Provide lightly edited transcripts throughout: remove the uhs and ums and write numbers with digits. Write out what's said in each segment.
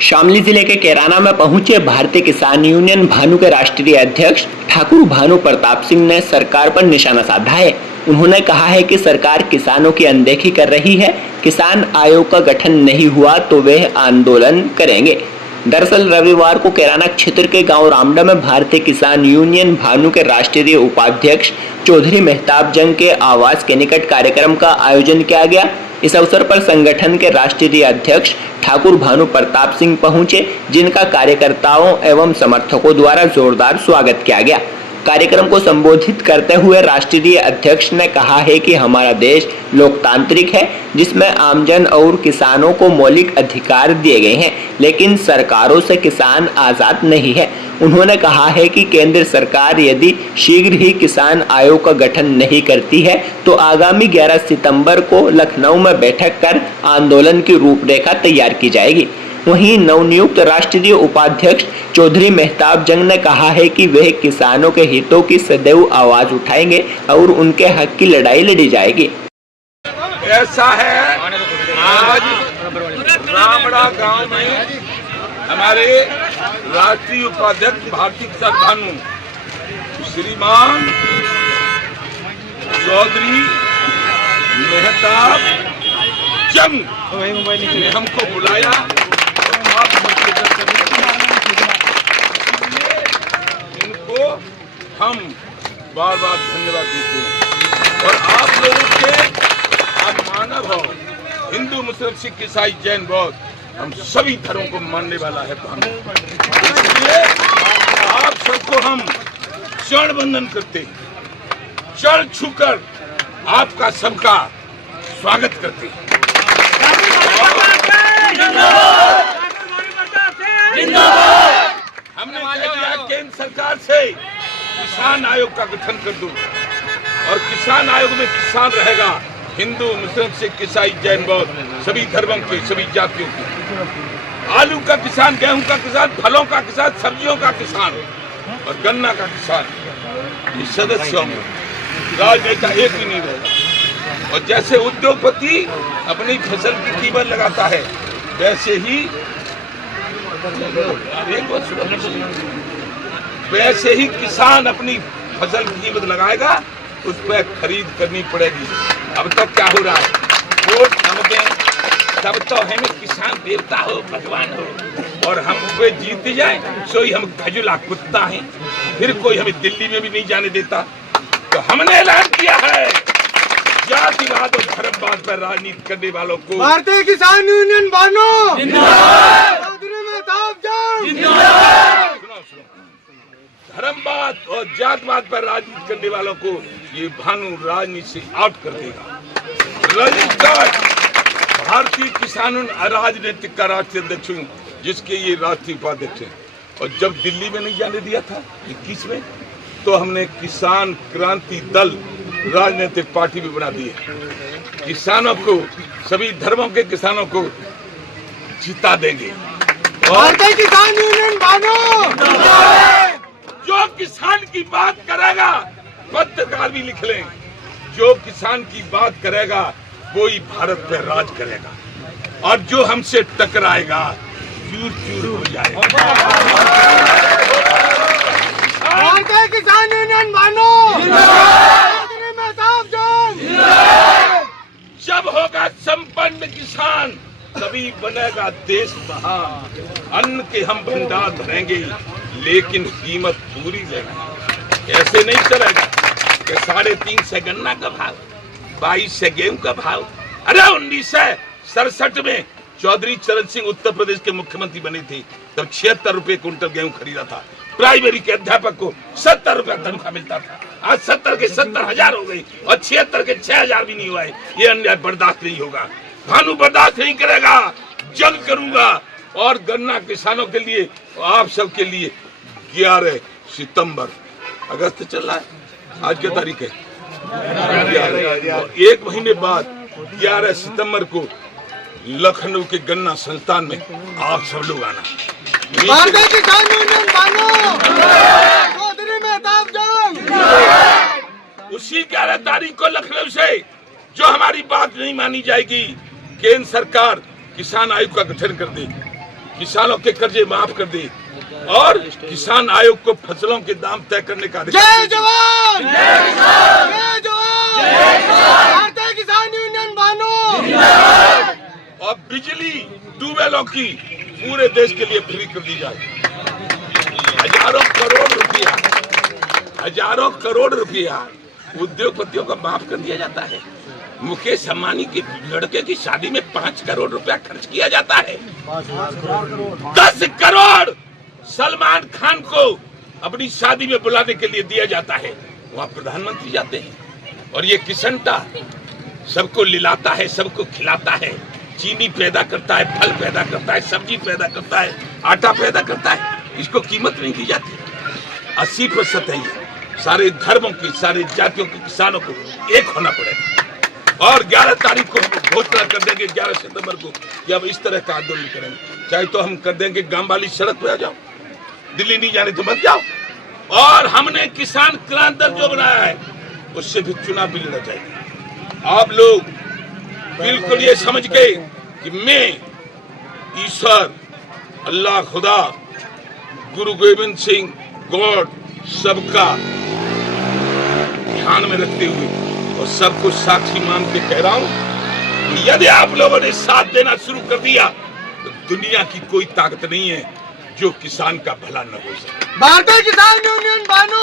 शामली जिले के कैराना में पहुंचे भारतीय किसान यूनियन भानु के राष्ट्रीय अध्यक्ष ठाकुर भानु प्रताप सिंह ने सरकार पर निशाना साधा है। उन्होंने कहा है कि सरकार किसानों की अनदेखी कर रही है। किसान आयोग का गठन नहीं हुआ तो वे आंदोलन करेंगे। दरअसल रविवार को कैराना क्षेत्र के गांव रामडा में भारतीय किसान यूनियन भानु के राष्ट्रीय उपाध्यक्ष चौधरी मेहताब जंग के आवास के निकट कार्यक्रम का आयोजन किया गया। इस अवसर पर संगठन के राष्ट्रीय अध्यक्ष ठाकुर भानु प्रताप सिंह पहुंचे, जिनका कार्यकर्ताओं एवं समर्थकों द्वारा जोरदार स्वागत किया गया। कार्यक्रम को संबोधित करते हुए राष्ट्रीय अध्यक्ष ने कहा है कि हमारा देश लोकतांत्रिक है, जिसमें आमजन और किसानों को मौलिक अधिकार दिए गए हैं, लेकिन सरकारों से किसान आजाद नहीं है। उन्होंने कहा है कि केंद्र सरकार यदि शीघ्र ही किसान आयोग का गठन नहीं करती है तो आगामी 11 सितंबर को लखनऊ में बैठक कर आंदोलन की रूपरेखा तैयार की जाएगी। वहीं नवनियुक्त राष्ट्रीय उपाध्यक्ष चौधरी मेहताब जंग ने कहा है कि वे किसानों के हितों की सदैव आवाज उठाएंगे और उनके हक की लड़ाई लड़ी जाएगी। ऐसा है, आज रामड़ा गांव में हमारे राष्ट्रीय उपाध्यक्ष भारतीय किसान भानु श्रीमान चौधरी मेहताब जंग ने हमको बुलाया। इनको हम बार बार धन्यवाद देते हैं। और आप लोगों के आप मानव हो, हिंदू मुस्लिम सिख ईसाई जैन बौद्ध, हम सभी धर्मों को मानने वाला है भानु। इसलिए आप सबको हम चरण वंदन करते हैं, चरण छूकर आपका सबका स्वागत करते हैं। हमने कहा केंद्र सरकार से किसान आयोग का गठन कर दो, और किसान आयोग में किसान रहेगा, हिंदू मुस्लिम सिख ईसाई जैन बौद्ध सभी धर्मों के, सभी जातियों के। आलू का किसान, गेहूं का किसान, फलों का किसान, सब्जियों का किसान और गन्ना का किसान, ये सदस्य होंगे। राजनेता एक ही नहीं रहेगा। और जैसे उद्योगपति अपनी फसल की कीमत लगाता है, वैसे ही किसान अपनी फसल की कीमत लगाएगा, उस पर खरीद करनी पड़ेगी। अब तक क्या हो रहा है, वोट हम दें तब तो हमें किसान देवता हो, भगवान हो, और हम पे जीत जाए सो ही हम खजुला कुत्ता हैं। फिर कोई हमें दिल्ली में भी नहीं जाने देता। तो हमने ऐलान किया है, जातिवाद और धर्मवाद पर राजनीति करने वालों को भारतीय किसान यूनियन भानु धर्मवाद और जातवाद पर राजनीति करने वालों को ये भानु राजनीति से आउट कर देगा। भारतीय किसान राजनीतिक का राष्ट्रीय अध्यक्ष हूँ, जिसके ये राष्ट्रीय उपाध्यक्ष हैं। और जब दिल्ली में नहीं जाने दिया था 21 में, तो हमने किसान क्रांति दल राजनीतिक पार्टी भी बना दी है। किसानों को, सभी धर्मों के किसानों को जिता देंगे। भारतीय किसान यूनियन भानु जो किसान की बात करेगा, पत्रकार भी लिख लें, जो किसान की बात करेगा वही भारत पर राज करेगा, और जो हमसे टकराएगा चूर चूर हो जाएगा। भारतीय किसान यूनियन भानु जब होगा संपन्न किसान, तभी बनेगा देश महान। अन्न के हम भंडार भरेंगे, लेकिन कीमत पूरी लेंगे। ऐसे नहीं चलेगा कि 3.5 से गन्ना का भाव, 22 से गेहूं का भाव। अरे 1967 में चौधरी चरण सिंह उत्तर प्रदेश के मुख्यमंत्री बने थे, तब 76 रुपए क्विंटल गेहूं खरीदा था। प्राइमरी के अध्यापक को 70 रुपया तनख्वाह मिलता था। आज 70 के 70,000 हो गई, और 76 के 6,000 भी नहीं हुआ है। ये अन्याय बर्दाश्त नहीं होगा। भानु बर्दाश्त नहीं करेगा, जंग करूंगा। और गन्ना किसानों के लिए, आप सब के लिए 11 सितंबर, अगस्त चल रहा है, आज क्या तारीख है, 1 महीने बाद 11 सितंबर को लखनऊ के गन्ना संस्थान में आप सब लोग आना। भारतीय किसान यूनियन भानु चौधरी मेहताब जंग उसी 11 तारीख को लखनऊ से जो हमारी बात नहीं मानी जाएगी, केंद्र सरकार किसान आयोग का गठन कर देगी। किसानों के कर्जे माफ कर दे और किसान आयोग को फसलों के दाम तय करने का जय जवान जय किसान जय जवान भारतीय किसान यूनियन बानो और बिजली ट्यूबवेलों की पूरे देश के लिए फ्री कर दी जाए। हजारों करोड़ रुपया उद्योगपतियों को माफ कर दिया जाता है। मुकेश अंबानी के लड़के की शादी में 5 करोड़ रुपया खर्च किया जाता है। 10 करोड़ सलमान खान को अपनी शादी में बुलाने के लिए दिया जाता है। वहाँ प्रधानमंत्री जाते हैं और ये किसनटा सबको लिलाता है, सबको खिलाता है, चीनी पैदा करता है, फल पैदा करता है, सब्जी पैदा करता है, आटा पैदा करता है। इसको कीमत नहीं दी जाती। 80% है ये। सारे धर्मों की, सारे जातियों के किसानों को एक होना पड़ेगा और 11 तारीख को हम घोषणा कर देंगे, 11 सितंबर को, कि अब इस तरह का आंदोलन करेंगे। चाहे तो हम कर देंगे गांव वाली सड़क पे आ जाओ, दिल्ली नहीं जाने तो मत जाओ। और हमने किसान क्रांति दल जो बनाया है उससे भी चुनाव भी लड़ना चाहिए। आप लोग बिल्कुल ये समझ के कि मैं ईश्वर, अल्लाह, खुदा, गुरु गोविंद सिंह, गॉड सबका ध्यान में रखते हुए और सबको साक्षी मान के कह रहा हूं, यदि आप लोगों ने साथ देना शुरू कर दिया तो दुनिया की कोई ताकत नहीं है जो किसान का भला न हो सके। भारतीय किसान यूनियन बानो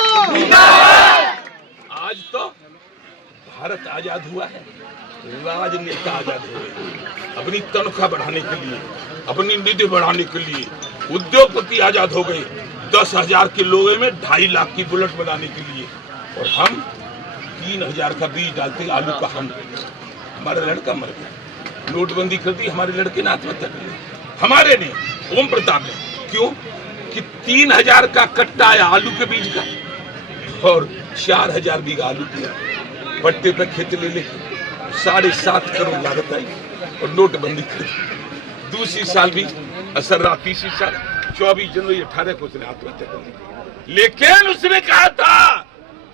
आज तो भारत आजाद हुआ है, राजनेता आजाद हुए अपनी तनख्वाह बढ़ाने के लिए, अपनी निधि बढ़ाने के लिए, उद्योगपति आजाद हो गए 10,000 के लोगे में 2.5 लाख की बुलेट बनाने के लिए। और हम 3,000 का बीज डालते आलू का, हमारा लड़का मर गया। नोटबंदी कर दी, हमारे लड़के ने आत्महत्या कर ली, हमारे ने, ओम प्रताप ने। क्यों? कि 3,000 का कट्टा आया आलू के बीज का और 4,000 बीघा आलू किया पट्टे पे खेती ले लेके 7.5 करोड़ लागत आई और नोटबंदी कर दी। दूसरी साल भी असर रहा, तीसरी साल 24 जनवरी 18 को उसने आत्महत्या कर ली। लेकिन उसने कहा था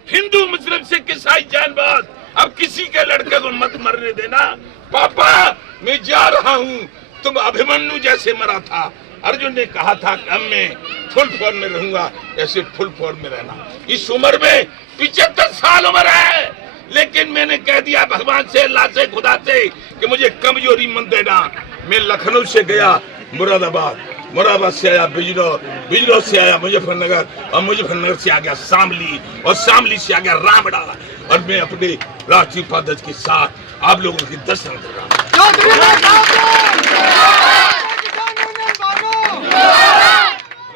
हिंदू मुस्लिम सिख ईसाई जैनवाद, अब किसी के लड़के को मत मरने देना। पापा मैं जा रहा हूँ, तुम अभिमन्यु जैसे मरा था। अर्जुन ने कहा था कि अब मैं फुल फॉर्म में रहूंगा, ऐसे फुल फॉर्म में रहना। इस उम्र में 75 साल उम्र है, लेकिन मैंने कह दिया भगवान से, अल्लाह से, खुदा से कि मुझे कमजोरी मत देना। मैं लखनऊ से गया मुरादाबाद, मुरादाबाद से आया बिजनौर, बिजनौर से आया मुजफ्फरनगर और मुजफ्फरनगर से आ गया शामली और शामली से आ गया रामड़ा। और मैं अपने राष्ट्रीय उपाध्यक्ष के साथ आप लोगों के दर्शन कर रहा हूँ।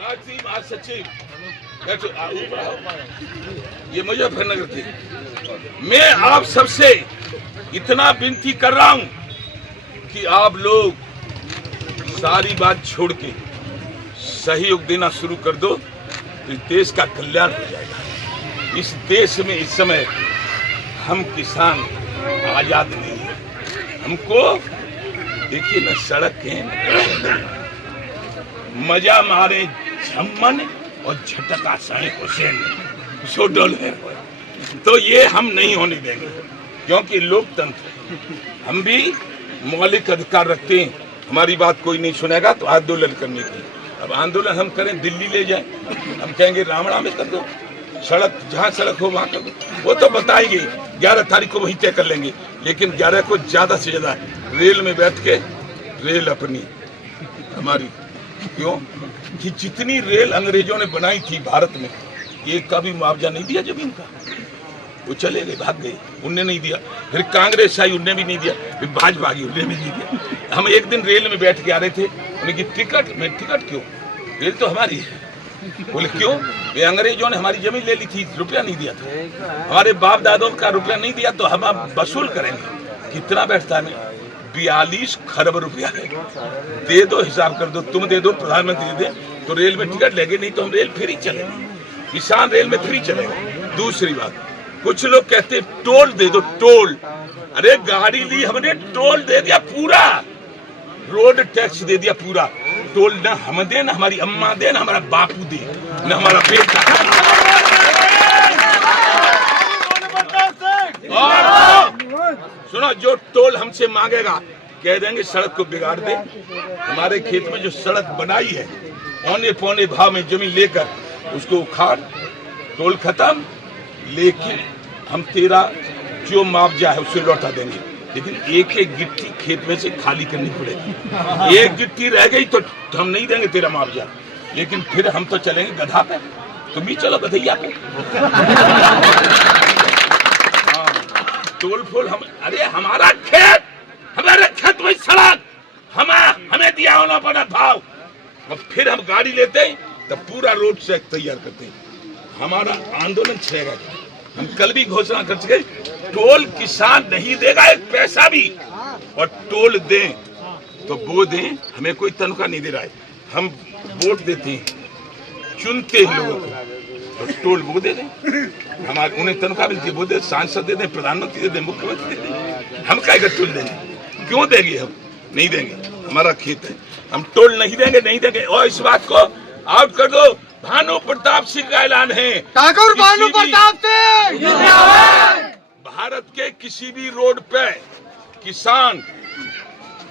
राष्ट्रीय महासचिव ये मुजफ्फरनगर के, मैं आप सबसे इतना विनती कर रहा हूँ कि आप लोग सारी बात छोड़ के सहयोग देना शुरू कर दो, तो देश का कल्याण हो जाएगा। इस देश में इस समय हम किसान आजाद नहीं है। हमको देखिए न सड़क है, मजा मारे झम्मन और झटका साए हुसैन सो डॉलर, तो ये हम नहीं होने देंगे, क्योंकि लोकतंत्र हम भी मौलिक अधिकार रखते हैं। हमारी बात कोई नहीं सुनेगा तो आंदोलन करने की। अब आंदोलन हम करें, दिल्ली ले जाएं, हम कहेंगे रामड़ा में कर दो, सड़क जहाँ सड़क हो वहाँ कर दो, वो तो बताएंगे। 11 तारीख को वहीं तय कर लेंगे, लेकिन 11 को ज्यादा से ज्यादा रेल में बैठ के, रेल अपनी हमारी, क्यों कि जितनी रेल अंग्रेजों ने बनाई थी भारत में, एक का भी मुआवजा नहीं दिया जमीन का। वो चले गए, भाग गए, उनने नहीं दिया। फिर कांग्रेस आई, उनने भी नहीं दिया। फिर भाजपा आई, उनने भी नहीं दिया। हम एक दिन रेल में बैठ के आ रहे थे, उन्हें की टिकट, मैं टिकट क्यों, रेल तो हमारी है। बोले क्यों? वे अंग्रेजों ने हमारी जमीन ले ली थी, रुपया नहीं दिया था, हमारे बाप दादों का रुपया नहीं दिया, तो हम अब वसूल करेंगे। कितना बैठता है? 42 खरब रुपया है, दे दो, हिसाब कर दो, तुम दे दो, प्रधानमंत्री दे, तो रेल में टिकट लेंगे, नहीं तो हम रेल फ्री चलेंगे, किसान रेल में फ्री चलेंगे। दूसरी बात, कुछ लोग कहते टोल दे दो, टोल। अरे गाड़ी ली हमने, टोल दे दिया पूरा, रोड टैक्स दे दिया पूरा। टोल न हम दे, न हमारी अम्मा दे, न हमारा बापू दे, न हमारा बेटा। और सुनो, जो टोल हमसे मांगेगा कह देंगे सड़क को बिगाड़ दे। हमारे खेत में जो सड़क बनाई है औने पौने भाव में जमीन लेकर उसको उखाड़, टोल खत्म, लेकिन हम तेरा जो मुआवजा है उससे लौटा देंगे। लेकिन एक एक गिट्टी खेत में से खाली करनी पड़ेगी। एक गिट्टी रह गई तो हम नहीं देंगे तेरा मुआवजा, लेकिन फिर हम तो चलेंगे गधा पे, तुम भी चलो गधैया पे। टोल फोल हम, अरे हमारा खेत, हमारे खेत में सड़क, हमें दिया होना पड़ा भाव, और फिर हम गाड़ी लेते हैं तो पूरा रोड से तैयार करते हैं। हमारा आंदोलन छेगा। हम कल भी घोषणा कर चुके, टोल किसान नहीं देगा एक पैसा भी, और टोल दें तो वो दें, हमें कोई तनख्वाह नहीं दे रहा है। हम वोट देते हैं, चुनते हैं लोगों को, तो टोल वो दे दें, हमारे उन्हें तनख्वाह मिलती है वो दे, सांसद दे दें, प्रधानमंत्री दे दें, मुख्यमंत्री दे दें। हम क्या टोल देंगे? क्यों देंगे? हम नहीं देंगे, हमारा खेत है, हम टोल नहीं देंगे, नहीं देंगे। और इस बात को आउट कर दो, भानु प्रताप सिंह का ऐलान है, ठाकुर भानु प्रताप सिंह भारत के किसी भी रोड पे किसान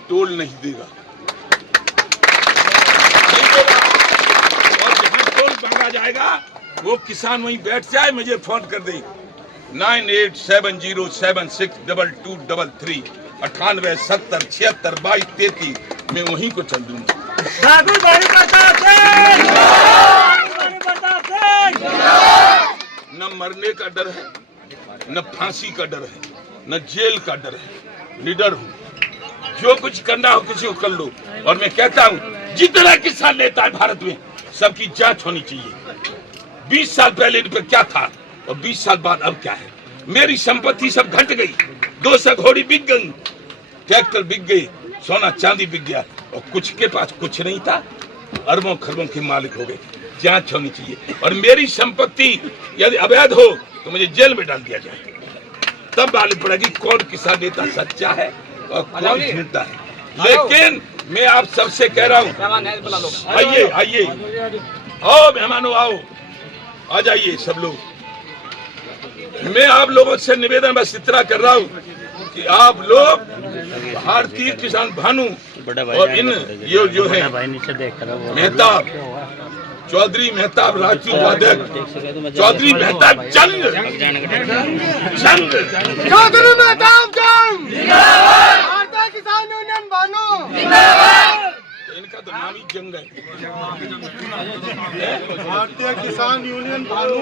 टोल नहीं देगा, और जहाँ टोल मांगा जाएगा वो किसान वहीं बैठ जाए, मुझे फोन कर दे 9870762233 98 70 76 22 33, मैं वहीं को चल दूंगा। न मरने का डर है, न फांसी का डर है, न जेल का डर है, निडर हूँ, जो कुछ करना हो किसी को कर लो। और मैं कहता हूँ जितना किसान नेता है भारत में सबकी जांच होनी चाहिए। 20 साल पहले इन पर क्या था और 20 साल बाद अब क्या है। मेरी संपत्ति सब घट गई, 200 घोड़ी बिक गई, ट्रैक्टर बिक गए, सोना चांदी बिक गया, और कुछ के पास कुछ नहीं था, अरबों खरबों के मालिक हो गए। जांच होनी चाहिए, और मेरी संपत्ति यदि अवैध हो तो मुझे जेल में डाल दिया जाए, तब मालूम पड़ेगी कौन किसान नेता सच्चा है और कौन झूठा है। लेकिन मैं आप सबसे कह रहा हूँ, आइए आइए, आओ मेहमानों, आओ, आ जाइए सब लोग। मैं आप लोगों से निवेदन बस इतना कर रहा हूँ कि आप लोग भारतीय किसान भानु और इन ये जो है मेहताब, चौधरी मेहताब राष्ट्रीय उपाध्यक्ष, चौधरी मेहताब जंग, चौधरी मेहताब जंग, भारतीय किसान यूनियन भानु, इनका तो नाम ही जंग है। भारतीय किसान यूनियन भानु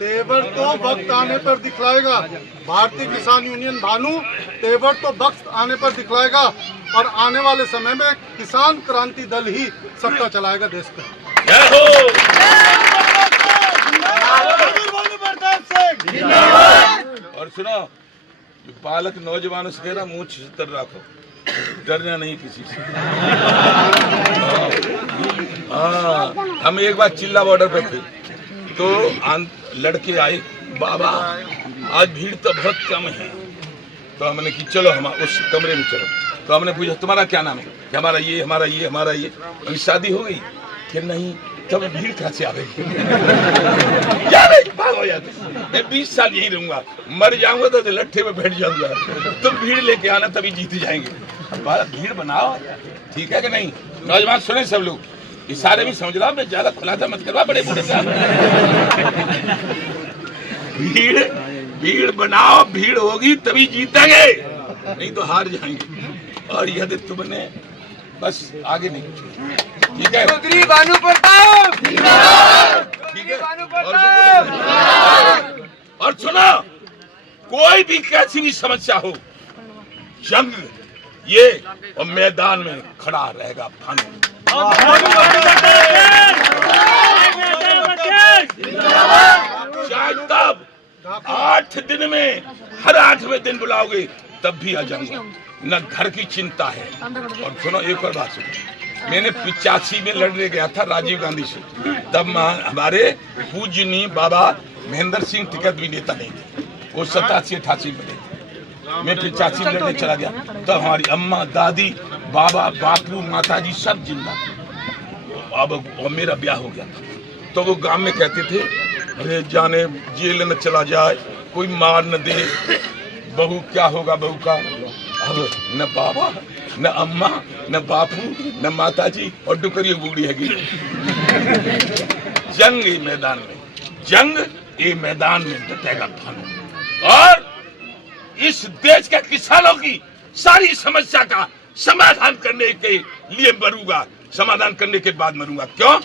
तेवर तो वक्त आने पर दिखलाएगा। भारतीय किसान यूनियन भानु तेवर तो वक्त आने पर दिखलाएगा, और आने वाले समय में किसान क्रांति दल ही सत्ता चलाएगा देश पे। जय हो। और सुनो, जो बालक नौजवानों से कह रहा, मुंह छितर रखो, डरना नहीं किसी से। हम एक बार चिल्ला बॉर्डर पे थे तो लड़के आए, बाबा आज भीड़ तो बहुत कम है, तो हमने कि चलो हम उस कमरे में चलो। तो हमने पूछा तुम्हारा क्या नाम है? कि हमारा ये, हमारा ये, हमारा ये। अभी शादी हो गई? कि नहीं। तब भीड़ कहाँ से आ गई? भाग हो जाते। मैं 20 साल यहीं रहूंगा, मर जाऊंगा तो लट्ठे में बैठ जाऊंगा। तुम भीड़ लेके आना, तभी जीत जाएंगे। भीड़ बनाओ, ठीक है कि नहीं? नौजवान सुने सब लोग, इशारे भी समझ रहा, मैं ज्यादा खुलासा मत करवा बड़े बूढ़े साहब। भीड़ बनाओ, भीड़ होगी तभी जीतेंगे, नहीं तो हार जाएंगे। और यदि तुमने बस आगे नहीं, ठीक है? चौधरी भानु प्रताप, ठीक है। और सुनो, कोई भी कैसी भी समस्या हो, जंग ये और मैदान में खड़ा रहेगा भानु। चाहे तब 8 दिन में, हर 8वें दिन बुलाओगे तब भी आ जाऊंगा, न घर की चिंता है। और सुनो एक और बात सुनो, मैंने 85 में लड़ने गया था राजीव गांधी से, तब हमारे पूजनीय बाबा महेंद्र सिंह टिकट भी नेता नहीं थे, वो 87-88 में थे। मैं 85 में लड़ने चला गया, तब हमारी अम्मा, दादी, बाबा, बापू, माताजी सब जिंदा थे। अब मेरा ब्याह हो गया था, तो वो गांव में कहते थे, अरे जाने जेल न चला जाए, कोई मार न दे, बहू क्या होगा बहू का। अब न बाबा, न अम्मा, न बापू, न माताजी और डुकरी बूढ़ी हैगी। जंग ये मैदान में, जंग ये मैदान में डटेगा भानु, और इस देश के किसानों की सारी समस्या का समाधान करने के लिए मरूंगा, समाधान करने के बाद मरूंगा। क्यों?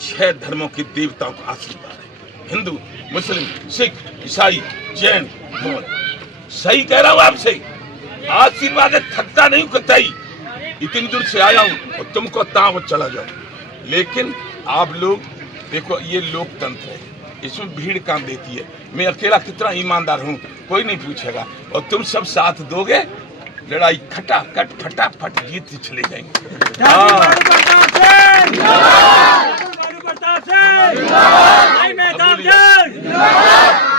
6 धर्मों के देवताओं का आशीर्वाद है, हिंदू, मुस्लिम, सिख, ईसाई, जैन, बौद्ध। सही कह रहा हूं आपसे, आशीर्वाद है, थकता नहीं कतई। इतनी दूर से आया हूं और तुमको ताव चला जाओ। लेकिन आप लोग देखो, ये लोकतंत्र है, इसमें भीड़ काम देती है। मैं अकेला कितना ईमानदार हूँ कोई नहीं पूछेगा, और तुम सब साथ दोगे, लड़ाई खटाखट फटाफट जीत चले जाएंगे।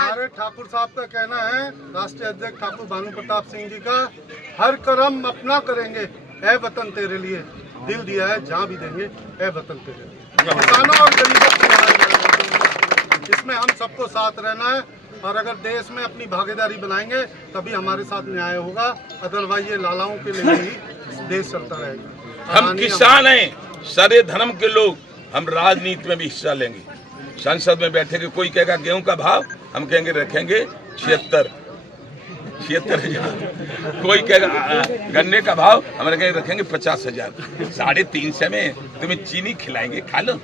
हमारे ठाकुर साहब का कहना है, राष्ट्रीय अध्यक्ष ठाकुर भानु प्रताप सिंह जी का, हर कर्म अपना करेंगे, ए वतन तेरे लिए, दिल दिया है जहाँ भी देंगे, ए वतन तेरे लिए। किसानों और गरीबों की लड़ाई, इसमें हम सबको साथ रहना है, और अगर देश में अपनी भागीदारी बनाएंगे तभी हमारे साथ न्याय होगा, अदरवाइज ये लालाओं के लिए ही देश चलता रहेगा। हम किसान हैं, सारे धर्म के लोग, हम राजनीति में भी हिस्सा लेंगे। संसद में बैठेंगे, कोई कहेगा गेहूं का भाव, हम कहेंगे रखेंगे 76,000। कोई कहेगा गन्ने का भाव, हम रखेंगे 50,000। 350 में तुम्हें चीनी खिलाएंगे, खा लो।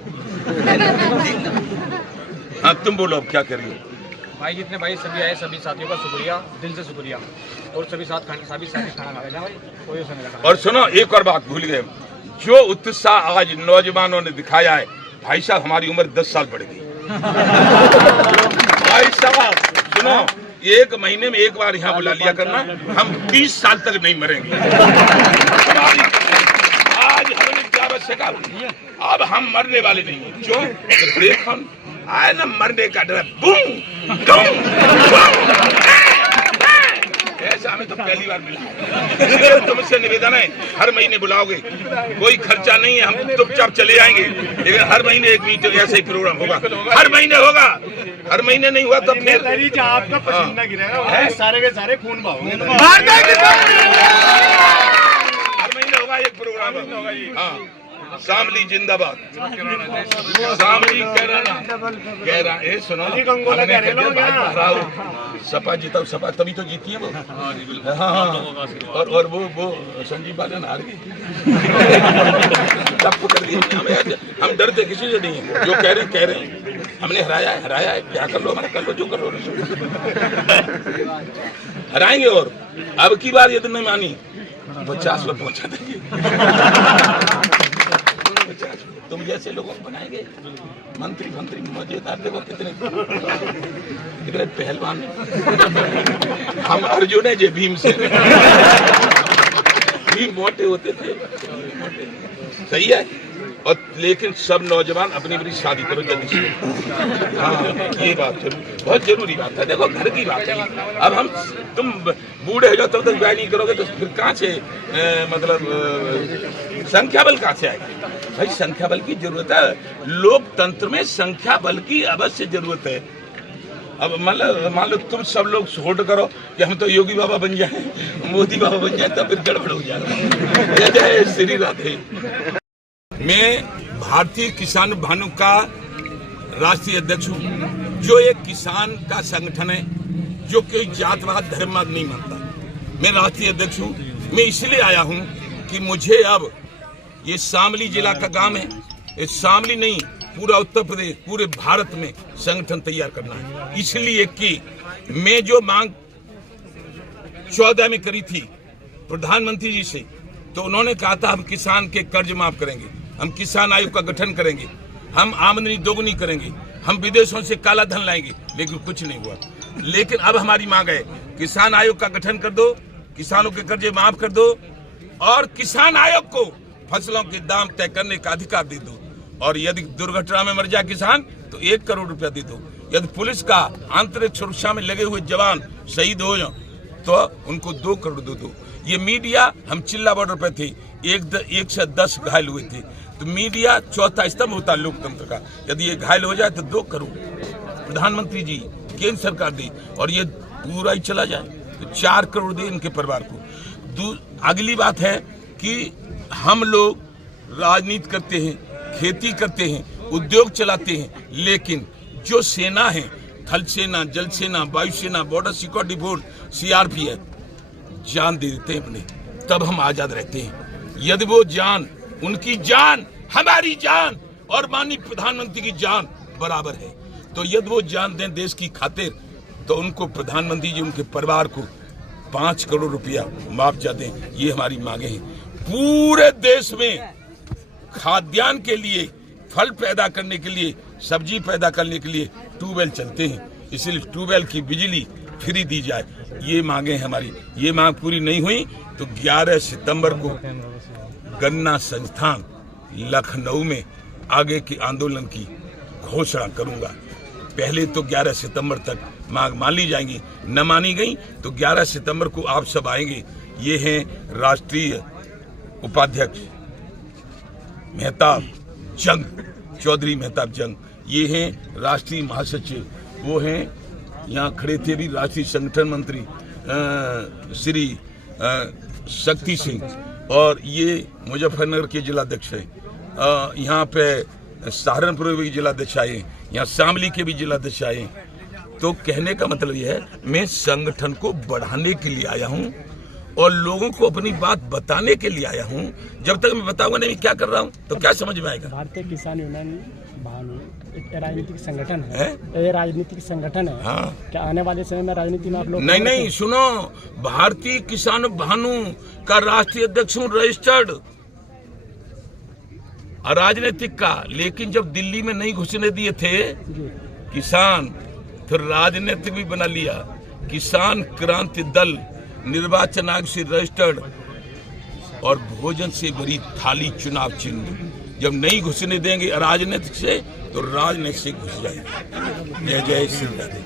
हाँ, तुम बोलो अब क्या कर रही हो? भाई जितने भाई सभी आए, सभी साथियों का शुक्रिया, दिल से शुक्रिया, और सभी साथ खाना खा रहे हैं भाई, कोई उसमें नहीं। और सुनो, एक और बात भूल गए, जो उत्साह आज नौजवानों ने दिखाया है, भाई साहब हमारी उम्र 10 साल बढ़ गई। भाई साहब सुनो, 1 महीने में एक बार यहाँ बुला लिया करना, हम 20 साल तक नहीं मरेंगे। आज हमने क्या बचेगा, अब हम मरने वाले नहीं हैं। क्यों? देखो आए ना, मरने का डर, बूम बूम बूम। ऐसा हमें तो पहली बार मिला। तुमसे निवेदन है, हर महीने बुलाओगे, कोई खर्चा नहीं है, हम चुपचाप चले आएंगे, लेकिन हर महीने एक मीटिंग, ऐसे ही प्रोग्राम होगा, हर महीने होगा। हर महीने नहीं हुआ तो फिर आपका पसीना गिरेगा, सारे के सारे खून बहाओगे। हर महीने होगा एक प्रोग्राम। हाँ, शामली जिंदाबाद, शामली कह रहा है। सुनो, सपा जीता, सपा तभी तो जीती है वो। हाँ, और वो संजीव बालन हार गई। हम डरते किसी से नहीं है, जो कह रहे हैं, हमने हराया है, क्या कर लो हमारा, कर लो जो कर लो, हराएंगे। और अब की बार यदि नहीं मानी 50 पर पहुंचा देंगे। तुम जैसे लोगों को बनाएंगे मंत्री मजेदार, देखो कितने पहलवान। हम अर्जुन है जे भीम से भी मोटे होते थे, सही है। और लेकिन सब नौजवान अपनी अपनी शादी करो जल्दी से। हाँ, ये बात बहुत जरूरी बात है। देखो घर की बात है, अब हम तुम बूढ़े हो जाओ तब तक ब्याह नहीं करोगे तो फिर कहाँ से मतलब संख्या बल कहाँ से आएगा? भाई संख्या बल की जरूरत है, लोकतंत्र में संख्या बल की अवश्य जरूरत है। अब मान लो तुम सब लोग वोट करो कि हम तो योगी बाबा बन जाए, मोदी बाबा बन जाए, तब फिर गड़बड़ हो जाएगा। जय श्री राधे। मैं भारतीय किसान भानु का राष्ट्रीय अध्यक्ष हूँ, जो एक किसान का संगठन है, जो कोई जातवाद धर्मवाद नहीं मानता। मैं राष्ट्रीय अध्यक्ष हूँ। मैं इसलिए आया हूँ कि मुझे अब ये शामली जिला का काम है, ये शामली नहीं पूरा उत्तर प्रदेश, पूरे भारत में संगठन तैयार करना है। इसलिए कि मैं जो मांग 14 में करी थी प्रधानमंत्री जी से, तो उन्होंने कहा था हम किसान के कर्ज माफ करेंगे, हम किसान आयोग का गठन करेंगे, हम आमदनी दोगुनी करेंगे, हम विदेशों से काला धन लाएंगे, लेकिन कुछ नहीं हुआ। लेकिन अब हमारी मांग है किसान आयोग का गठन कर दो, किसानों के कर्जे माफ कर दो, और किसान आयोग को फसलों के दाम तय करने का अधिकार दे दो। और यदि दुर्घटना में मर जाए किसान तो 1 करोड़ रुपया दे दो। यदि पुलिस का आंतरिक सुरक्षा में लगे हुए जवान शहीद हो जाओ तो उनको 2 करोड़ दे दो। ये मीडिया, हम चिल्ला बॉर्डर पे थे, 1 से 10 घायल हुए थे, तो मीडिया चौथा स्तंभ होता है लोकतंत्र का। यदि ये घायल हो जाए तो 2 करोड़ प्रधानमंत्री जी, केंद्र सरकार दी, और ये पूरा ही चला जाए तो 4 करोड़ दे इनके परिवार को। अगली बात है कि हम लोग राजनीति करते हैं, खेती करते हैं, उद्योग चलाते हैं, लेकिन जो सेना है, थल सेना, जल सेना, वायु सेना, बॉर्डर सिक्योरिटी फोर्स, CRPF, जान दे देते हैं अपने, तब हम आजाद रहते हैं। यदि वो जान, उनकी जान हमारी जान और माननीय प्रधानमंत्री की जान बराबर है, तो यदि वो जान दें देश की खातिर, तो उनको प्रधानमंत्री जी उनके परिवार को 5 करोड़ रुपया मुआवजा दें। ये हमारी मांगे हैं। पूरे देश में खाद्यान्न के लिए, फल पैदा करने के लिए, सब्जी पैदा करने के लिए ट्यूबवेल चलते हैं, इसलिए ट्यूबवेल की बिजली फ्री दी जाए। ये मांगे हैं हमारी। ये मांग पूरी नहीं हुई तो 11 सितंबर को गन्ना संस्थान लखनऊ में आगे के आंदोलन की घोषणा करूंगा। पहले तो 11 सितंबर तक मांग मान ली जाएंगी, न मानी गई तो 11 सितंबर को आप सब आएंगे। ये हैं राष्ट्रीय उपाध्यक्ष मेहताब जंग, चौधरी मेहताब जंग। ये हैं राष्ट्रीय महासचिव, वो हैं यहाँ खड़े थे भी राष्ट्रीय संगठन मंत्री श्री शक्ति सिंह, और ये मुजफ्फरनगर के जिलाध्यक्ष है। यहाँ पे सहारनपुर के भी जिलाध्यक्ष आए, यहाँ शामली के भी जिलाध्यक्ष आए। तो कहने का मतलब यह है, मैं संगठन को बढ़ाने के लिए आया हूँ और लोगों को अपनी बात बताने के लिए आया हूँ। जब तक मैं बताऊंगा नहीं क्या कर रहा हूँ तो क्या समझ में आएगा। भारतीय किसान यूनियन भानु एक राजनीतिक संगठन है, ये राजनीतिक संगठन है। हाँ। क्या आने वाले समय में राजनीति में आप लोग नहीं, सुनो, भारतीय किसान भानु का राष्ट्रीय अध्यक्ष हूँ, रजिस्टर्ड राजनीतिक का। लेकिन जब दिल्ली में नहीं घुसने दिए थे किसान, फिर राजनीतिक भी बना लिया। किसान क्रांति दल निर्वाचन आयोग से रजिस्टर्ड और भोजन से भरी थाली चुनाव चिन्ह। जब नहीं घुसने देंगे राजनीतिक से, तो राजनीतिक से घुस जाएंगे। जय जय श्री राधे।